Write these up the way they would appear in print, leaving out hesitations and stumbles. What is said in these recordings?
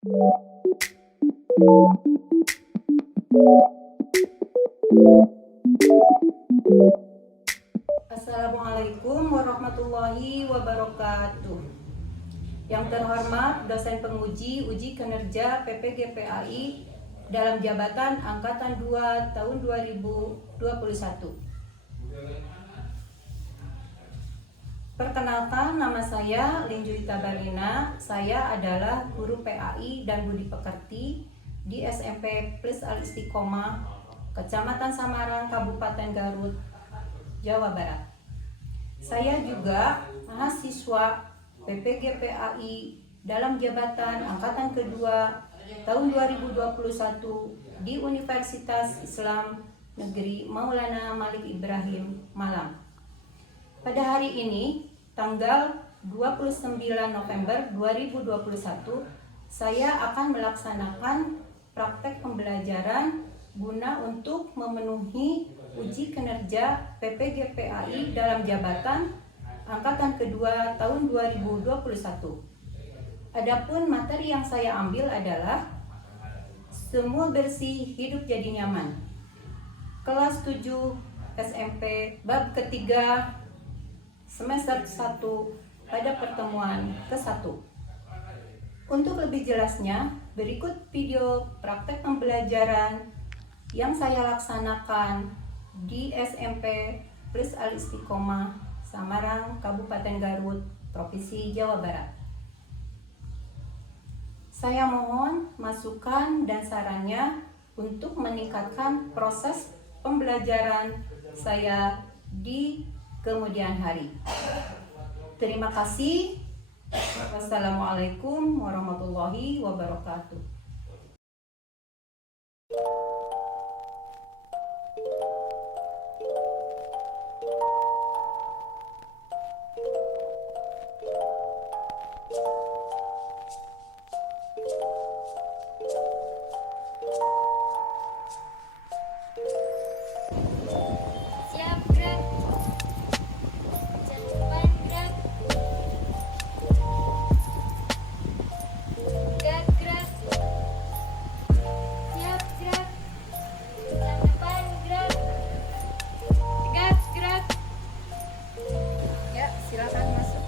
Assalamualaikum warahmatullahi wabarakatuh. Yang terhormat dosen penguji uji kinerja PPGPAI dalam jabatan Angkatan 2 tahun 2021. Perkenalkan, nama saya Linjuita Balina. Saya adalah guru PAI dan Budi Pekerti di SMP Plus Al Istiqomah, Kecamatan Samarang, Kabupaten Garut, Jawa Barat. Saya juga mahasiswa PPGPAI dalam jabatan Angkatan kedua tahun 2021 di Universitas Islam Negeri Maulana Malik Ibrahim, Malang. Pada hari ini, tanggal 29 November 2021, saya akan melaksanakan praktek pembelajaran guna untuk memenuhi uji kinerja PPGPAI dalam jabatan Angkatan kedua tahun 2021. Adapun materi yang saya ambil adalah semua bersih hidup jadi nyaman. Kelas 7 SMP bab ketiga semester 1 pada pertemuan ke-1. Untuk lebih jelasnya, berikut video praktek pembelajaran yang saya laksanakan di SMP Plus Al Istiqomah, Samarang, Kabupaten Garut, Provinsi Jawa Barat. Saya mohon masukan dan sarannya untuk meningkatkan proses pembelajaran saya di kemudian hari. Terima kasih. Wassalamualaikum warahmatullahi wabarakatuh. Siap, gerak. Cepat gerak. Gerak, gerak. Siap, gerak. Depan gerak. Tegak, gerak. Ya, silakan masuk.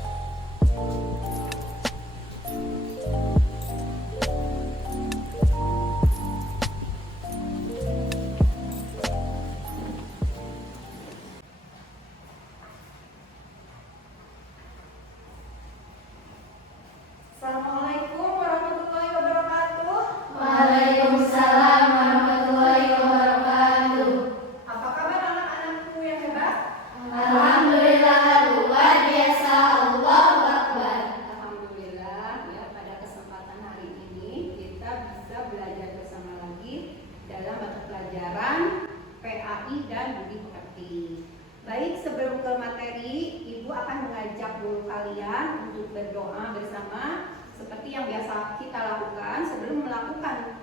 Assalamualaikum warahmatullahi wabarakatuh. Waalaikumsalam warahmatullahi wabarakatuh. Apa kabar anak-anakku yang hebat? Alhamdulillah, luar biasa. Allahu Akbar. Alhamdulillah, ya, pada kesempatan hari ini kita bisa belajar bersama lagi dalam mata pelajaran PAI dan Budi Pekerti. Baik, sebelum ke materi, Ibu akan mengajak guru kalian untuk berdoa bersama seperti yang biasa kita lakukan sebelum melakukan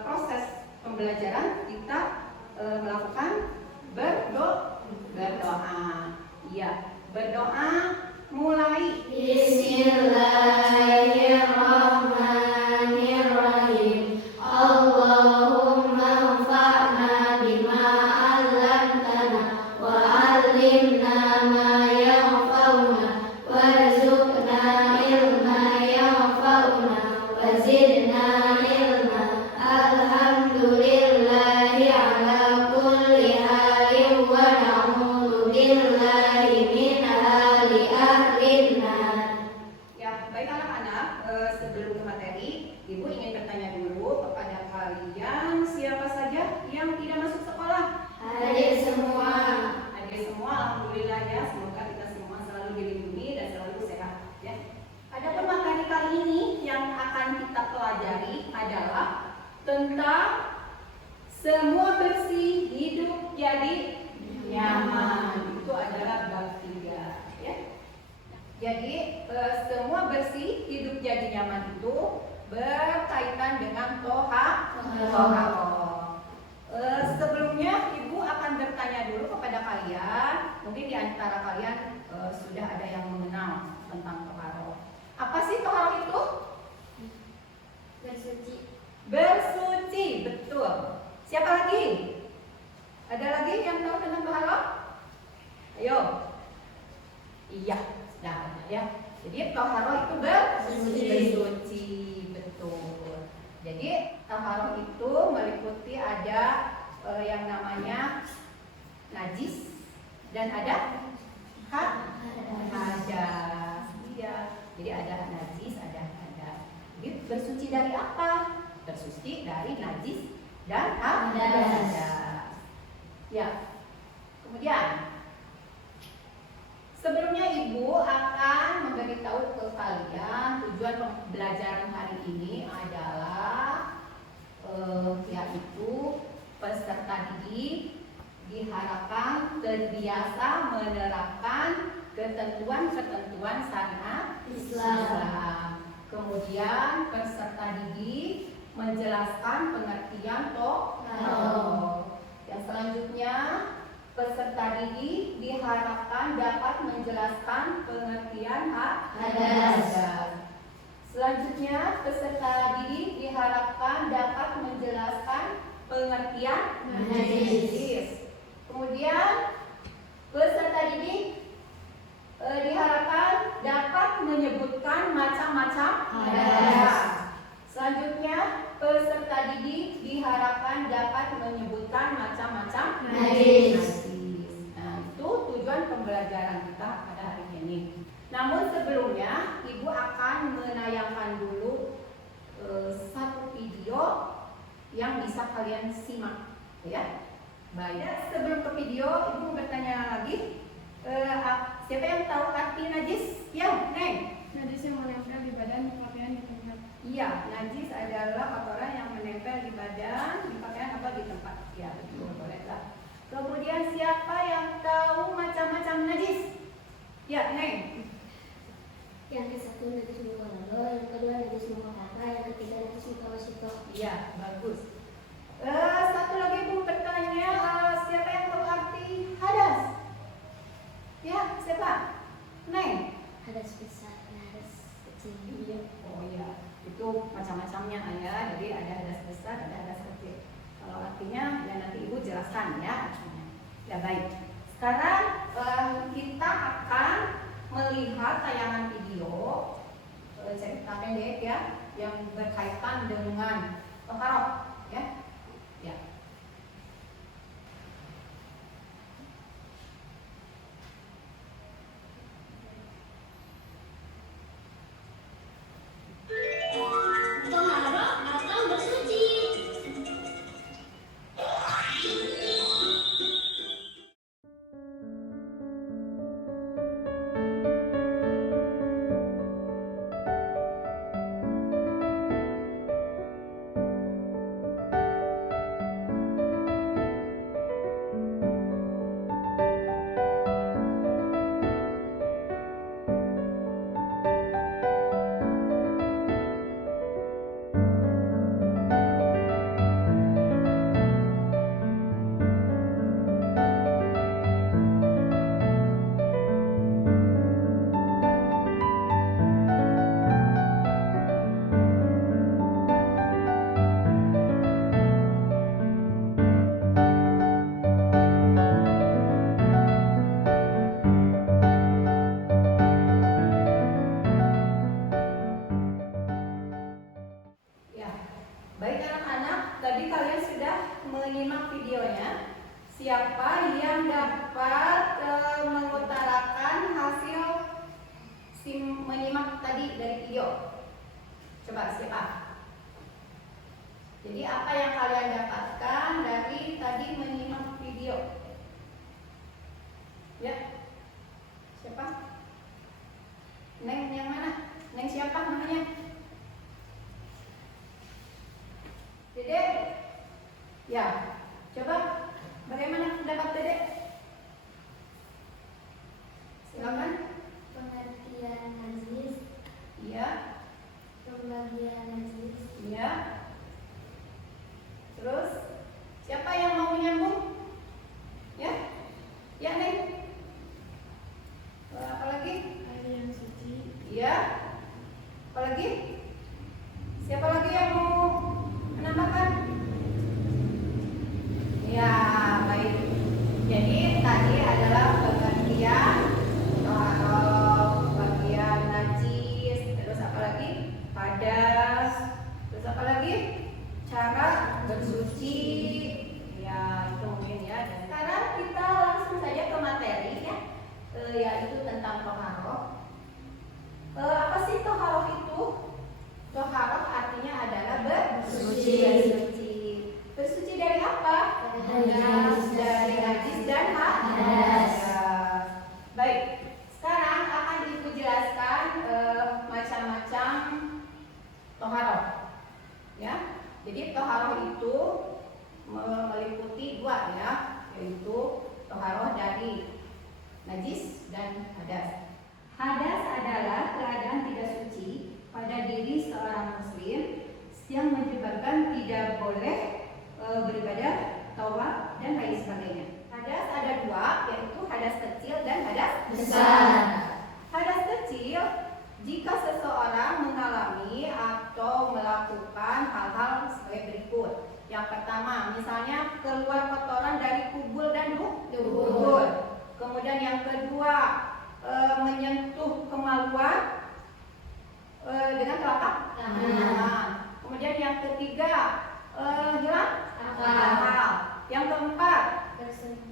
proses pembelajaran. Kita melakukan berdoa. Iya, berdoa mulai. Bismillahirrahmanirrahim. Allahumma anfa'na bima 'allamtana wa 'allimna ma yanfa'una warzuqna ilman yanfa'una wa zidna ilma. Alhamdulillahi 'ala kulli halin wa na'udzu billahi min hali ahlin nar. Ya, baik anak-anak, sebelum ke materi, Ibu ingin bertanya dulu kepada kalian, siapa saja yang tidak masuk sekolah? Hadir semua. Hadir semua, alhamdulillah ya. Semoga kita semua selalu dilindungi dan selalu sehat ya. Adapun materi kali ini yang akan kita pelajari adalah tentang semua bersih hidup jadi nyaman. Itu adalah bab 3 ya. Jadi semua bersih hidup jadi nyaman itu berkaitan dengan toharoh. Sebelumnya Ibu akan bertanya dulu kepada kalian, mungkin di antara kalian sudah ada yang mengenal tentang toharoh. Apa sih toharoh itu? bersuci. Bersuci, betul. Siapa lagi? Ada lagi yang tahu tentang toharoh? Ayo. Iya, sudah ada ya. Jadi toharoh itu bersuci, betul. Jadi toharoh itu meliputi ada yang namanya najis dan ada hadas. Iya. Jadi ada najis, ada hadas. Jadi bersuci dari apa? Bersuci dari najis dan hadas. Ya. Kemudian sebelumnya Ibu akan memberitahu ke kalian tujuan pembelajaran hari ini adalah yaitu peserta didik diharapkan terbiasa menerapkan ketentuan-ketentuan syariat Islam. Kemudian peserta didik menjelaskan pengertian toharoh. Yang selanjutnya peserta didik diharapkan dapat menjelaskan pengertian hadas. Selanjutnya peserta didik diharapkan dapat menjelaskan pengertian najis. Kemudian peserta didik diharapkan dapat menyebutkan macam-macam hadas. Selanjutnya peserta didik diharapkan dapat menyebutkan macam-macam najis. Nah, itu tujuan pembelajaran kita pada hari ini. Namun sebelumnya Ibu akan menayangkan dulu satu video yang bisa kalian simak, ya. Baik. Sebelum ke video, Ibu bertanya lagi. Siapa yang tahu arti najis? Ya, Neng. Najis yang menempel di badan, di pakaian, di tempat. Iya, najis adalah kotoran yang menempel di badan, di pakaian atau di tempat. Ya, betul, bolehlah. Kemudian siapa yang tahu macam-macam najis? Ya, Neng. Yang ke satu najis muka lado, yang kedua najis muka kata, yang ketiga najis muka wasito. Iya, bagus. Satu lagi Bu bertanya, siapa yang tahu arti hadas? Ya, siapa? Neng. Hadas besar, hadas kecil. Iya. Oh iya, itu macam-macamnya ya. Jadi ada hadas besar, ada hadas kecil. Kalau artinya ya nanti Ibu jelaskan ya artinya. Ya baik. Sekarang kita akan melihat tayangan video cerita pendek ya yang berkaitan dengan toharoh ya. Ya. Toharoh atau bersuci. Ya, baik anak-anak, tadi kalian sudah menyimak videonya. Siapa yang dapat mengutarakan hasil menyimak tadi dari video? Coba siapa? Jadi apa yang kalian dapatkan dari tadi menyimak video? Ya, siapa? Neng yang mana? Neng siapa namanya? Dede? Ya, coba bagaimana pendapat Dede? Silakan. Pengertian najis, Iya, pembagian najis. iya. Terus siapa yang mau menyambung? Ya, ya Neng. Apa lagi? Air yang suci. Iya. Apa lagi? Siapa lagi yang mau tentang toharoh. Apa sih toharoh itu? Toharoh artinya adalah bersuci. Bersuci dari apa? Dari najis dan hadas. Baik, sekarang akan Ibu jelaskan macam-macam toharoh. Ya, jadi toharoh itu meliputi dua ya, yaitu toharoh dari najis dan hadas. Hadas adalah keadaan tidak suci pada diri seorang muslim yang menyebabkan tidak boleh beribadah, tawaf dan lain sebagainya. Hadas ada dua, yaitu hadas kecil dan hadas besar. Hadas kecil jika seseorang mengalami atau melakukan hal-hal sebagai berikut. Yang pertama, misalnya keluar kotoran dari kubul dan dubur. Kemudian yang kedua, menyentuh kemaluan dengan telapak tangan. Kemudian yang ketiga, hilang akal. Yang keempat,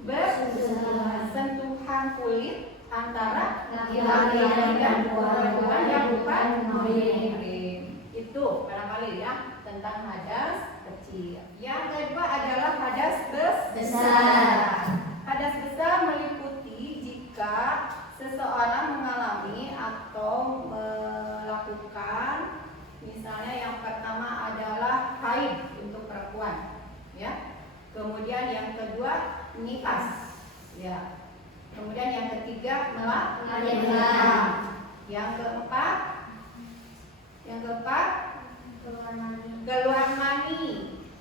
bersentuhan kulit antara laki-laki dan perempuan yang bukan muhrim. Itu barangkali ya tentang hadas kecil. Yang kedua adalah hadas besar. Hadas besar meliputi jika seseorang mengalami atau melakukan, misalnya yang pertama adalah haid untuk perempuan, ya. Kemudian yang kedua nifas, ya. Kemudian yang ketiga melahirkan. Yang keempat keluar mani.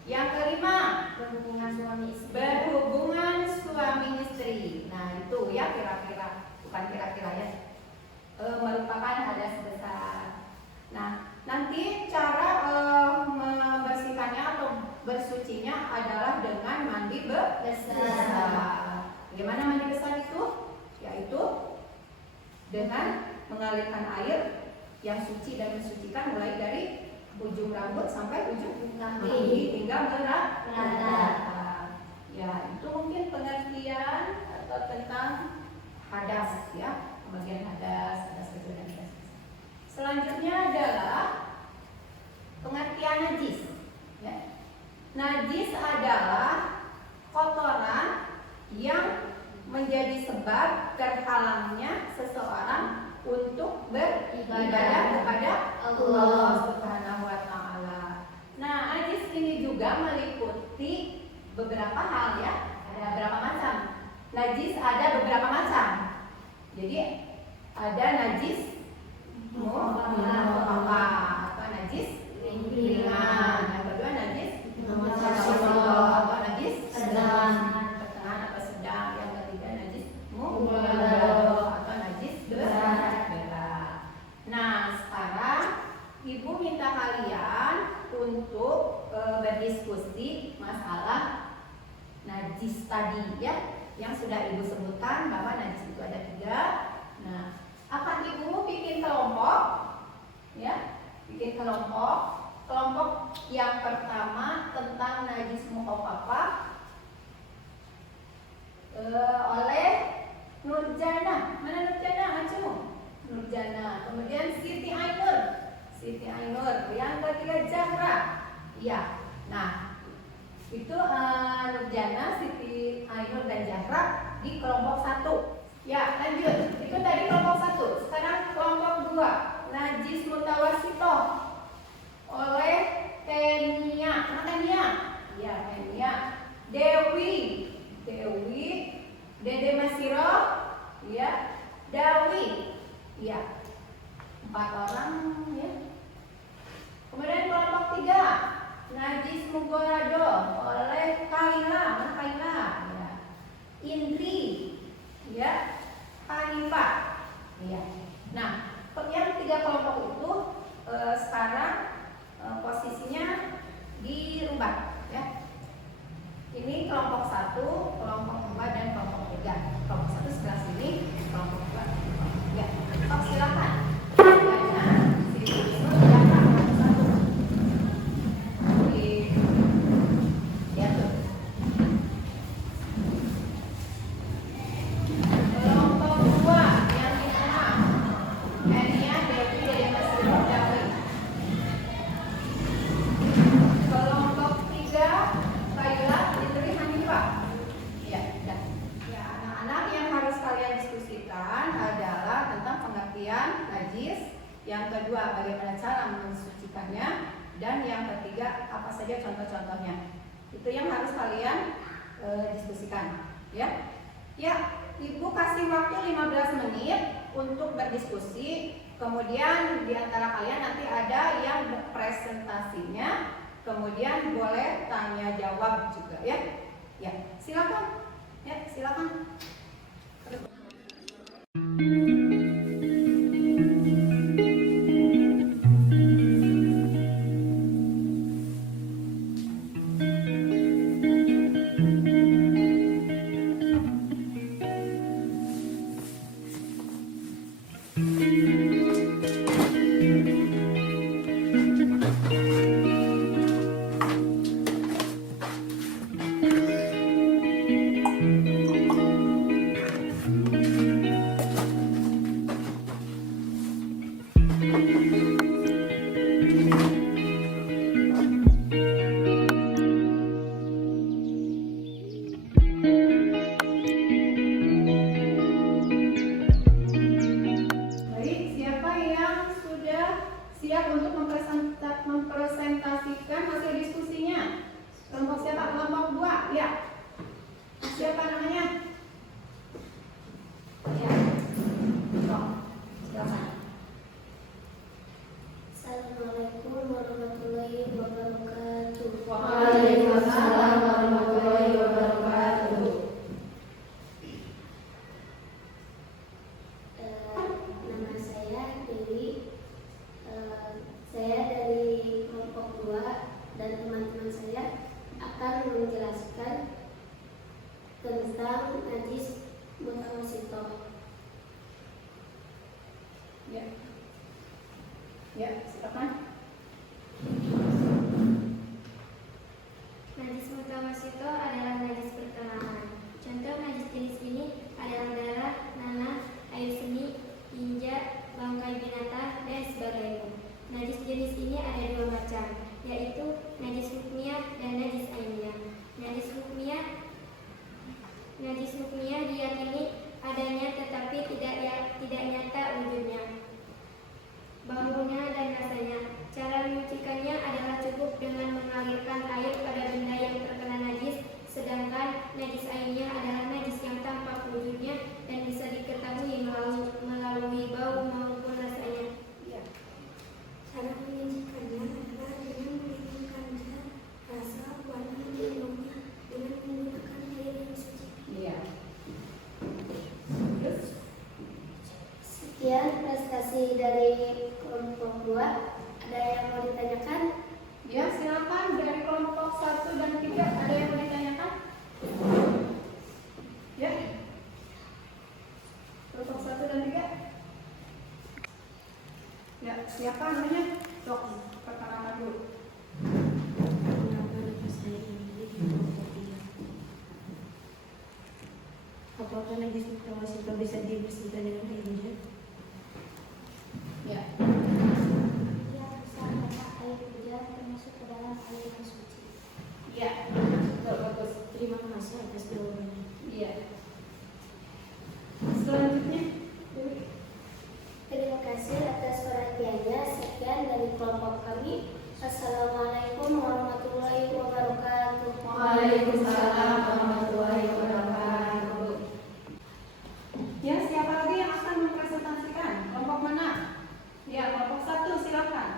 Yang kelima berhubungan suami istri. Nah itu ya kira-kira, bukan kira-kira ya, merupakan hadas besar. Nah nanti cara membersihkannya atau bersucinya adalah dengan mandi besar. Bagaimana mandi besar itu? Yaitu dengan mengalirkan air yang suci dan mensucikan mulai dari ujung rambut sampai ujung kaki hingga merata. Ya, itu mungkin pengertian atau tentang hadas ya, pembagian hadas kecil dan hadas. Selanjutnya adalah pengertian najis. Ya. Najis adalah kotoran yang menjadi sebab terhalangnya seseorang untuk beribadah kepada Allah Subhanahu wa taala. Nah, najis ini juga meliputi beberapa hal ya. Ada berapa macam? Najis ada beberapa macam. Jadi ada najis mutlak atau najis ringan. Yang kedua najis atau najis sedang, pertengahan atau sedang. Yang ketiga najis mutlak atau najis berat. Nah, sekarang Ibu minta kalian untuk berdiskusi masalah najis tadi ya, yang sudah Ibu sebutkan bahwa najis itu ada 3. Nah, akan Ibu bikin kelompok ya, bikin kelompok. Kelompok yang pertama tentang najis mukhafafah oleh Nurjana. Mana Nurjana? Acuh. Nurjana. Kemudian Siti Ainur. Yang ketiga Zahra. Iya. Nah, itu Nurjana, Siti Ainur dan Zahra di kelompok 1. Ya, lanjut. Itu tadi kelompok 1. Sekarang kelompok 2. Najis mutawasitoh oleh Tenia. Mana Tenia? Iya, Tenia. Dewi, Dede Masiro, ya. Dawi, ya. 4 orang, ya. Kemudian kelompok 3, najis mugorado oleh Kaila. Mana Kaila? Ya. Indri, ya. Hanifah, ya. Nah, yang 3 kelompok itu sekarang posisinya dirubah, ya. Ini kelompok 1, kelompok 2 dan kelompok 3. Kelompok 1 sebelah sini, kelompok 2. Ya, silakan. Kelompok 2 yang dikenal ketiga apa saja contoh-contohnya. Itu yang harus kalian diskusikan, ya. Ya, Ibu kasih waktu 15 menit untuk berdiskusi. Kemudian di antara kalian nanti ada yang presentasinya, kemudian boleh tanya jawab juga, ya. Ya, silakan. Ya, silakan. Baik, siapa yang sudah siap untuk mempresentasikan hasil diskusinya? Kelompok siapa? Kelompok 2, ya. Siapa namanya? Ya. Silakan. Assalamualaikum warahmatullahi wabarakatuh. Waalaikumsalam warahmatullahi wabarakatuh. Nama saya Dewi. Saya dari kelompok 2 dan teman-teman saya akan menjelaskan tentang najis mutawasito. Ya. Ya, silakan. Najis mutawasito adalah najis pertengahan. Contoh najis jenis ini adalah darah, nanah, air seni, tinja, bangkai binatang, dan sebagainya. Najis jenis ini ada 2 macam, yaitu najis hukmiyah dan najis ainiyah. Najis hukmiyah diyakini adanya tetapi tidak nyata wujudnya, baunya dan rasanya. Cara menyucikannya adalah cukup dengan mengalirkan air pada benda yang terkena najis, sedangkan najis ainiyah adalah najis yang tampak wujudnya dan bisa diketahui melalui bau maupun rasanya. Ya. Cara menyucikannya adalah dengan menghilangkan zat, rasa, warna, dan baunya dengan menggunakan air yang suci. Iya. Terus? Sekian prestasi dari kelompok 2. Ada yang mau ditanyakan? Ya, silakan dari kelompok 1 dan 3 ada yang mau ditanyakan? Ya. Kelompok 1 dan 3. Ya, siapa namanya? Sok, perkenalan dulu. Apakah najis mutawasito bisa dibersihkan dengan air hujan? Ya. Ya, bisa karena air hujan termasuk ke dalam air yang suci. Ya. Betul, bagus. Terima kasih atas jawabannya. Iya. Selanjutnya, Terima kasih atas perhatiannya. Sekian dari kelompok kami. Assalamualaikum warahmatullahi wabarakatuh. Waalaikumsalam warahmatullahi wabarakatuh. Ya, siapa lagi yang akan mempresentasikan? Kelompok mana? Ya, kelompok 1, silakan.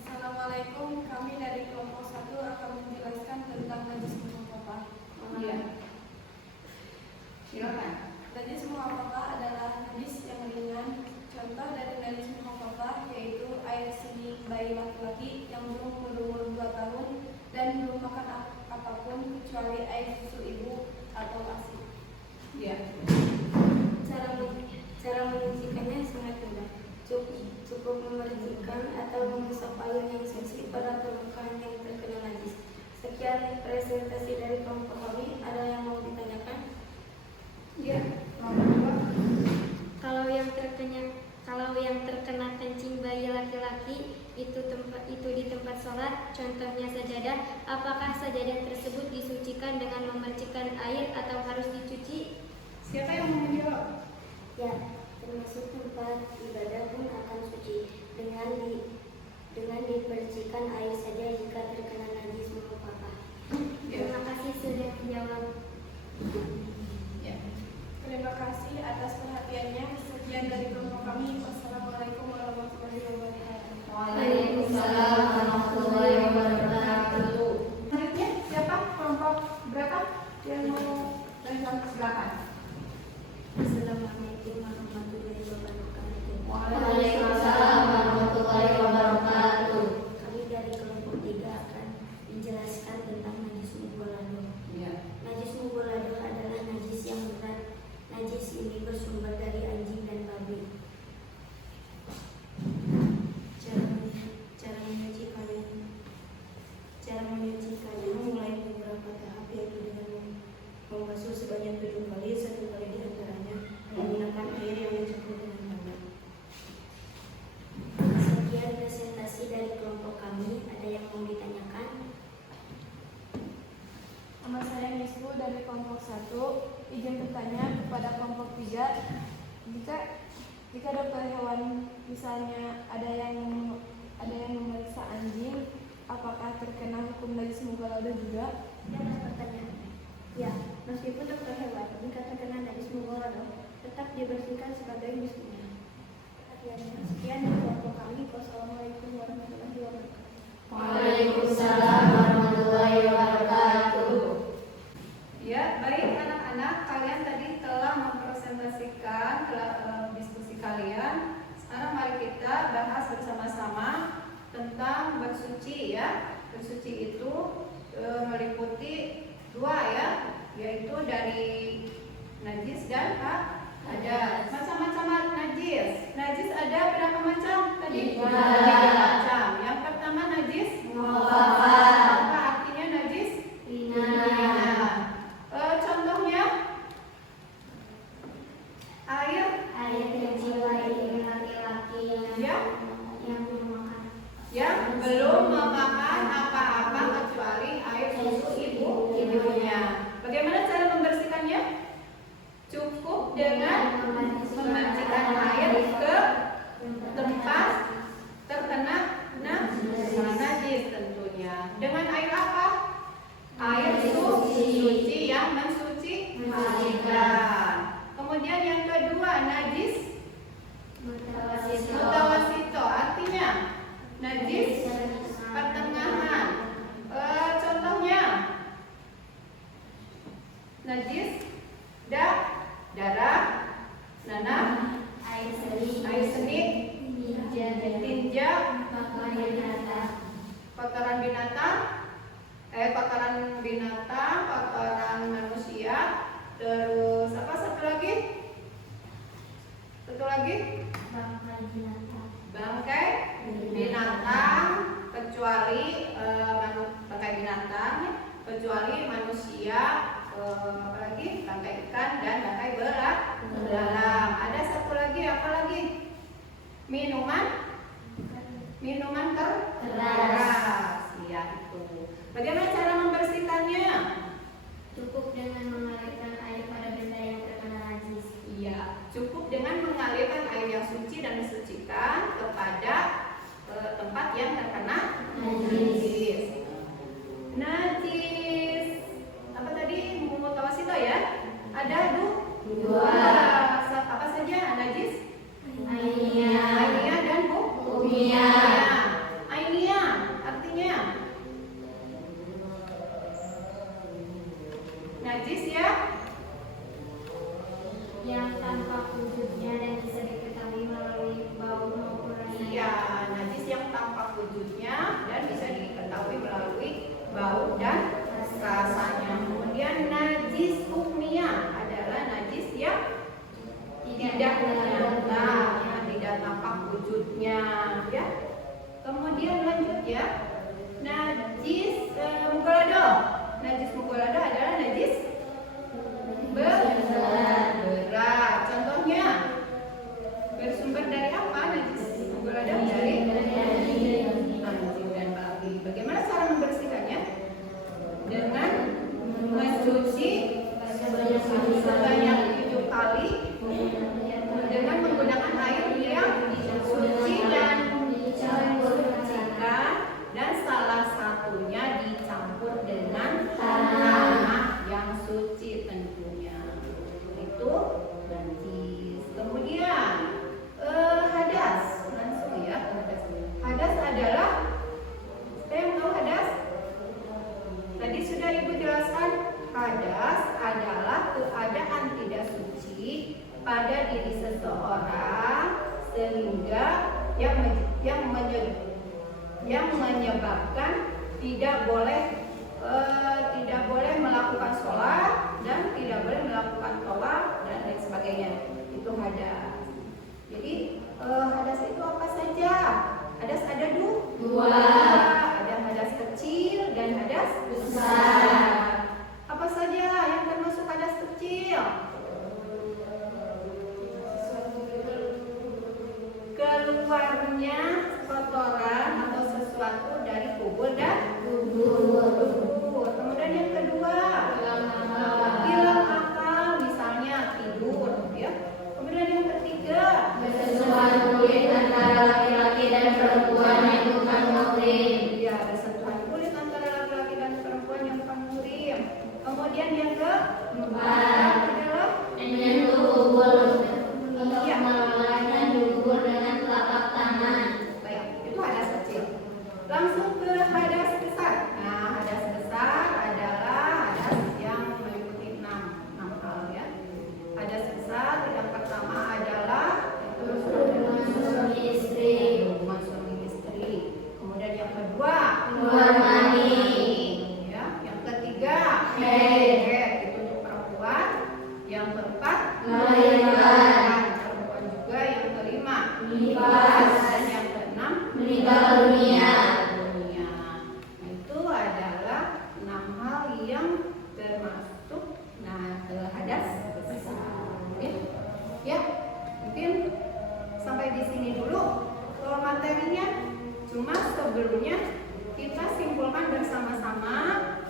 Assalamualaikum, kami dari kelompok 1 akan menjelaskan tentang najis muhafafah. Iya. Silakan. Najis muhafafah adalah najis yang ringan. Contoh dari najis muhafafah yaitu air seni bayi laki-laki yang belum berumur 2 tahun dan belum makan apapun kecuali air susu ibu atau ASI. Iya. Cara menyucikannya sangat mudah. Cukup memercikan atau mengusap air yang suci pada permukaan yang terkena najis. Sekian presentasi dari kelompok kami. Ada yang mau ditanyakan? Iya. Kelompok 2. Kalau yang terkena kencing bayi laki-laki itu di tempat sholat, contohnya sajadah, apakah sajadah tersebut disucikan dengan memercikan air atau harus dicuci? Siapa yang mau menjawab? Ya, termasuk tempat ibadah pun akan suci dengan dipercikan air saja izin bertanya kepada kelompok 3. Jika dokter hewan misalnya ada yang memeriksa anjing, apakah terkena hukum najis mughaladzah juga? Atas pertanyaan. Ya, meskipun dokter hewan jika terkena najis mughaladzah tetap dibersihkan sebagai mestinya. Sekian dari kelompok kami. Wassalamualaikum warahmatullahi wabarakatuh. Waalaikumsalam warahmatullahi wabarakatuh. Ya, baik anak-anak, kalian tadi telah mempresentasikan diskusi kalian. Sekarang mari kita bahas bersama-sama tentang bersuci ya. Bersuci itu meliputi dua ya, yaitu dari najis dan hadas. Macam-macam najis. Najis ada berapa macam tadi? 3 macam. Yang pertama najis mukhafaf. Apa artinya najis? Ringan. Contohnya air terjiwai laki-laki yang belum makan. yang belum memakan apa-apa kecuali air susu ibunya. Bagaimana cara membersihkannya? Cukup dengan memandikan air ke tempat terkena najis tentunya. Dengan air apa? Air suci yang mensucikan. Kemudian yang kedua najis mutawasito, artinya najis pertengahan. Contohnya najis darah, nanah, air seni, tinja, kotoran binatang, kotoran manusia, terus apa satu lagi? Bangkai binatang, kecuali bangkai binatang, kecuali manusia, apalagi bangkai ikan dan bangkai belalang. Ada satu lagi, apa lagi? Minuman keras. Ya itu. Bagaimana cara membersihkannya? Cukup dengan mengalirkan air pada benda yang terkena najis. Iya, cukup dengan mengalirkan air yang suci dan mensucikan kepada tempat yang terkena najis. Najis. Apa tadi? Mutawasito ya? Ada dua. Apa saja najis? Ainiyah dan humiyah. Ainiyah artinya najis ya Yang tanpa wujudnya dan bisa diketahui melalui bau maupun rasanya. Iya, najis yang tampak wujudnya dan bisa diketahui melalui bau dan rasanya. Kemudian najis hukmiyah adalah najis yang tidak nyata, tidak tampak wujudnya, ya. Kemudian lanjut ya, najis mughaladzah. Najis mughaladzah adalah najis berat. Contohnya bersumber dari apa najis mughaladzah? Dari anjing dan babi. Bagaimana cara membersihkannya? Dengan mencuci sebanyak 7 kali dengan menggunakan air yang suci dan mensucikan, dan salah satunya dicampur dengan tanah yang suci tentunya. Itu najis. Kemudian hadas, langsung ya ke hadas. Hadas adalah, saya yang tahu hadas. Tadi sudah ibu jelaskan, hadas adalah keadaan tidak suci pada diri seseorang sehingga yang menyebabkan tidak boleh melakukan sholat dan tidak boleh melakukan tawaf dan lain sebagainya. Itu hadas. Jadi hadas itu apa saja? Hadas ada dua. Ada hadas kecil dan hadas besar. Apa saja yang termasuk hadas kecil? Keluarnya kotoran atau sesuatu dari kubur dan dubur. Kemudian yang kedua, hilang akal, Kemudian yang keempat adalah menyentuh bubur Iya. melakukan bubur dengan telapak tangan. baik, itu hadas kecil. Langsung ke hadas besar. Nah, hadas besar adalah hadas yang meliputi 6 hal ya. Hadas besar yang pertama adalah Suami istri, hubungan suami istri. Kemudian yang kedua keluar mani, ya. Yang ketiga haid, itu untuk perempuan. Yang keempat melahirkan, perempuan juga. Yang kelima nifas, dan yang keenam meninggal dunia. dunia. Nah, itu adalah 6 hal yang termasuk hadas besar. Ya, mungkin sampai di sini dulu materinya. Cuma sebelumnya kita simpulkan bersama-sama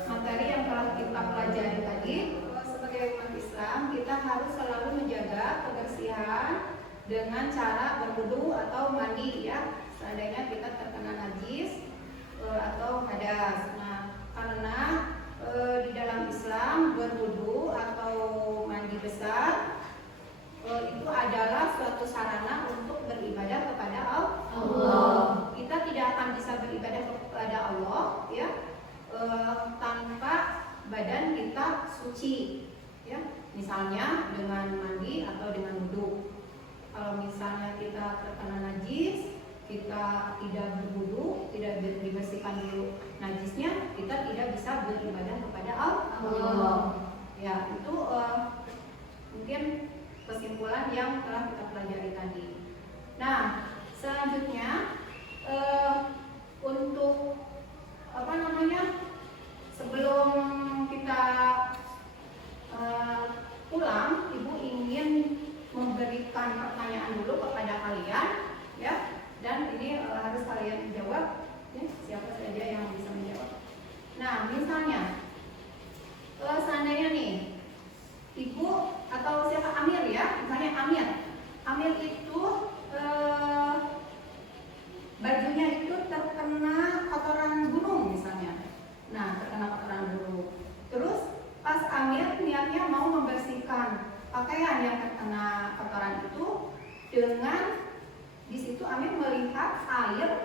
materi yang telah kita pelajari tadi. Sebagai umat Islam, kita harus selalu menjaga kebersihan dengan cara berwudu atau mandi ya. Seandainya kita terkena najis atau hadas. Nah, karena di dalam Islam berwudu atau mandi besar itu adalah suatu sarana untuk beribadah kepada Allah. Kita tidak akan bisa beribadah kepada Allah ya tanpa badan kita suci ya. Misalnya dengan mandi atau dengan wudu. Kalau misalnya kita terkena najis, kita tidak berwudu, tidak dibersihkan dulu najisnya, kita tidak bisa beribadah kepada Allah. Ya, itu mungkin kesimpulan yang telah kita pelajari tadi. Nah, selanjutnya untuk sebelum kita pulang, Ibu ingin memberikan pertanyaan dulu kepada kalian, ya. Dan ini harus kalian jawab. Ya, siapa saja yang bisa menjawab. Nah, misalnya, seandainya nih, Ibu atau siapa Amir ya, misalnya Amir. Amir itu bajunya itu terkena kotoran burung misalnya. Nah, terkena kotoran burung. Terus pas Amir niatnya mau membersihkan pakaian yang terkena kotoran itu dengan di situ Amir melihat air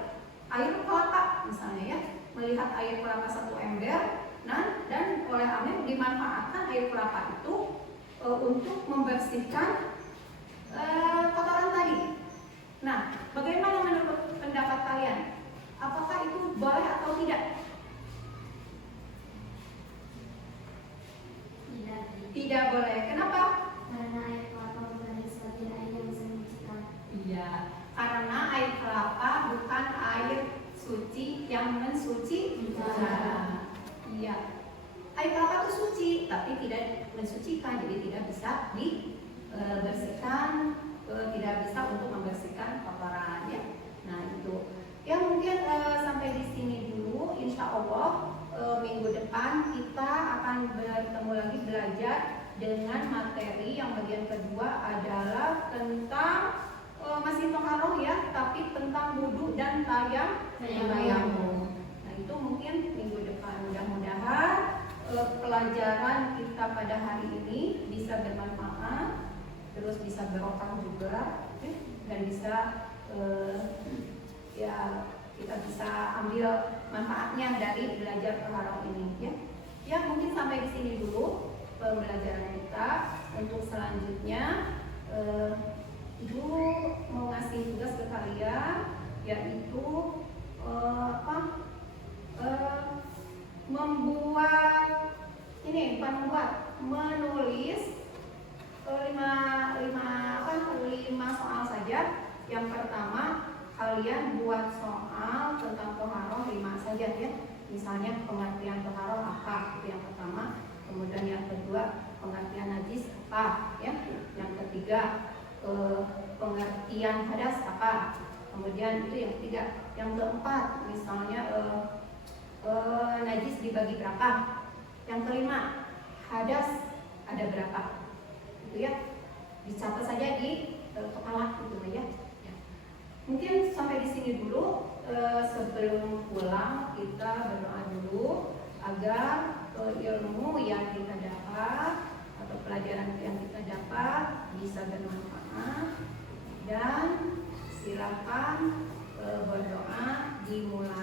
kelapa misalnya ya, melihat air kelapa 1 ember. Nah, dan oleh Amir dimanfaatkan air kelapa itu untuk membersihkan kotoran tadi. Nah, bagaimana menurut pendapat kalian? Apakah itu boleh atau tidak? Tidak boleh. Kenapa? Karena air kelapa bukan sesuatu air yang bisa mensucikan. Iya, karena air kelapa bukan air suci yang mensucikan. Iya, air kelapa itu suci, tapi tidak mensucikan, jadi tidak bisa dibersihkan, tidak bisa untuk membersihkan kotoran ya. Nah itu, ya mungkin sampai di sini dulu. Insya Allah minggu depan kita akan bertemu lagi belajar dengan materi yang bagian kedua adalah tentang masih toharoh ya, tapi tentang wudu dan tayamum. Nah itu mungkin minggu depan. Mudah-mudahan pelajaran kita pada hari ini bisa bermanfaat, terus bisa berkah juga, dan bisa ya kita bisa ambil manfaatnya dari belajar toharoh ini ya. Ya mungkin sampai di sini dulu pembelajaran kita. Untuk selanjutnya Ibu mau ngasih tugas ke kalian, yaitu menulis 5 soal saja. Yang pertama kalian buat soal tentang toharoh 5 saja ya. Misalnya pengertian toharoh apa, itu yang pertama. Kemudian yang kedua pengertian najis apa ya. Yang ketiga pengertian hadas apa. Kemudian itu yang ketiga. Yang keempat misalnya najis dibagi berapa. Yang kelima hadas ada berapa. Itu ya. Dicatat saja di kepala gitu ya. Mungkin sampai di sini dulu. Sebelum pulang kita berdoa dulu agar ilmu yang kita dapat atau pelajaran yang kita dapat bisa bermanfaat, dan silakan berdoa dimulai.